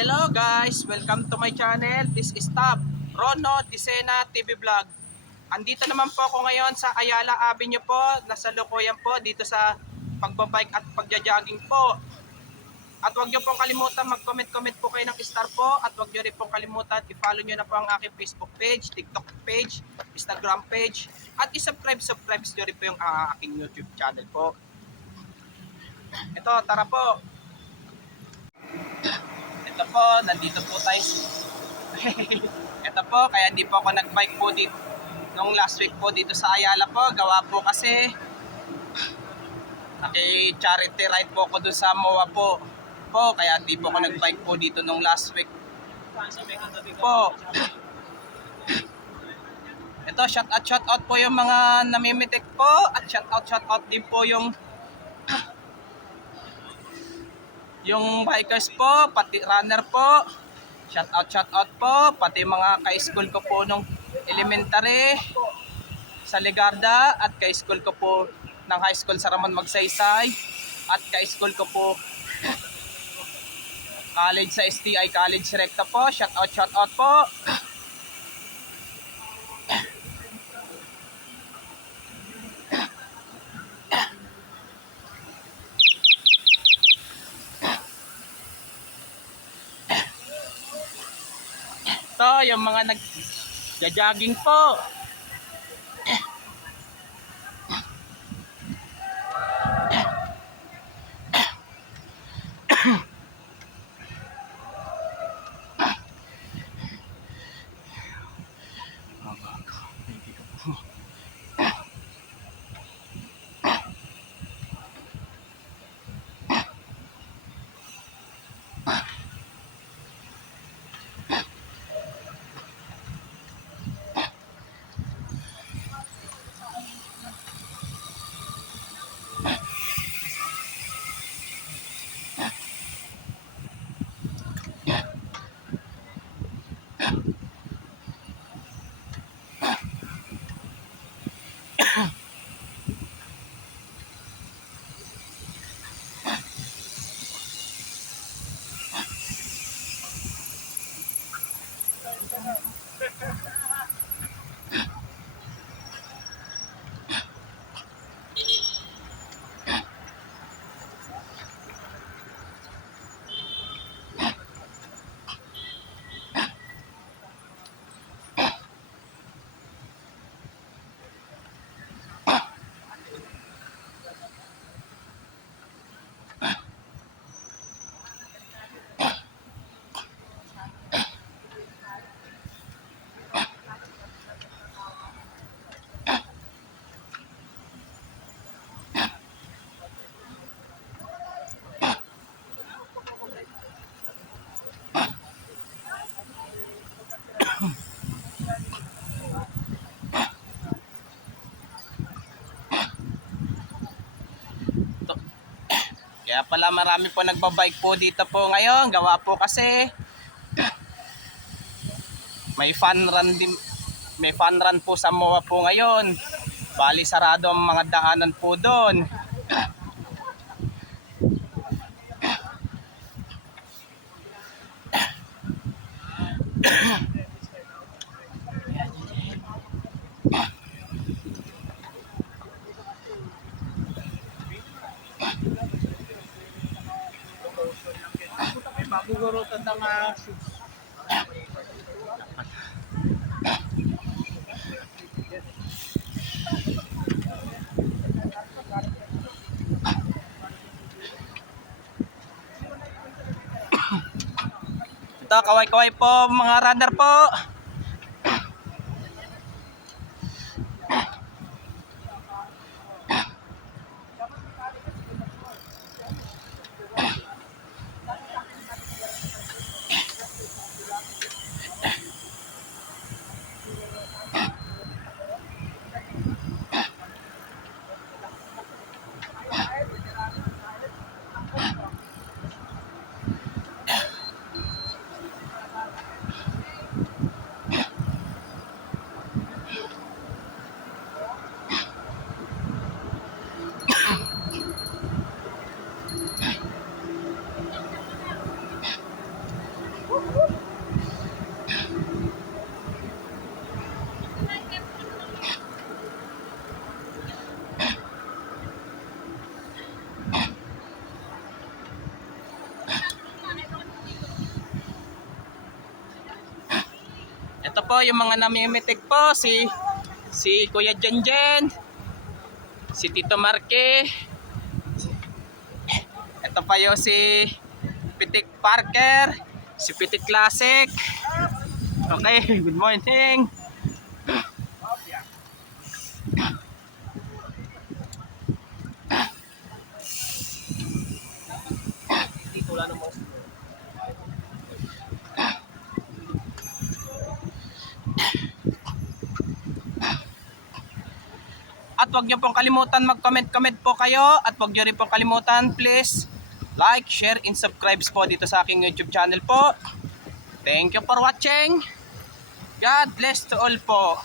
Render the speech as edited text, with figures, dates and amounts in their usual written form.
Hello guys, welcome to my channel. This is Tab Rono Disena TV Vlog. Andito naman po ako ngayon sa Ayala Avenue po, nasa Lukoyan po dito sa pagbabike at pagja-jogging po. At huwag niyo pong kalimutan mag-comment po kayo ng star po, at huwag niyo rin pong kalimutan i-follow niyo na po ang aking Facebook page, TikTok page, Instagram page, at i-subscribe niyo rin po yung aking YouTube channel po. Ito, tara po. Ito po, nandito po tayo. Ito po, kaya hindi po ako nag-bike po dito nung last week po dito sa Ayala po. Gawa po kasi naki-charity ride po ako doon sa MOA po. Kaya hindi po ako nag-bike po dito nung last week po. Ito, shout out po yung mga namimitik po, at shout out din po yung bikers po, pati runner po. Shout out po, pati mga ka-school ko po nung elementary sa Legarda, at ka-school ko po ng high school sa Ramon Magsaysay, at ka-school ko po college sa STI College Recta po. Shout out po. Ito, yung mga nag-jogging po. Kaya pala marami po nagbabike po dito po ngayon. Gawa po kasi may fun run po sa MOA po ngayon. Bali sarado ang mga daanan po doon. Magugurutan ng shoes. Ito, kaway-kaway po mga runner po. Ito po yung mga namimitik po, si Kuya Jenjen, si Tito Marque. Ito pa yung si Pitik Parker, si Pitik Classic. Okay, good morning. Dito wala namang at wag niyo pong kalimutan mag-comment po kayo at wag niyo rin pong kalimutan please like, share, and subscribe po dito sa aking YouTube channel po. Thank you for watching. God bless to all po.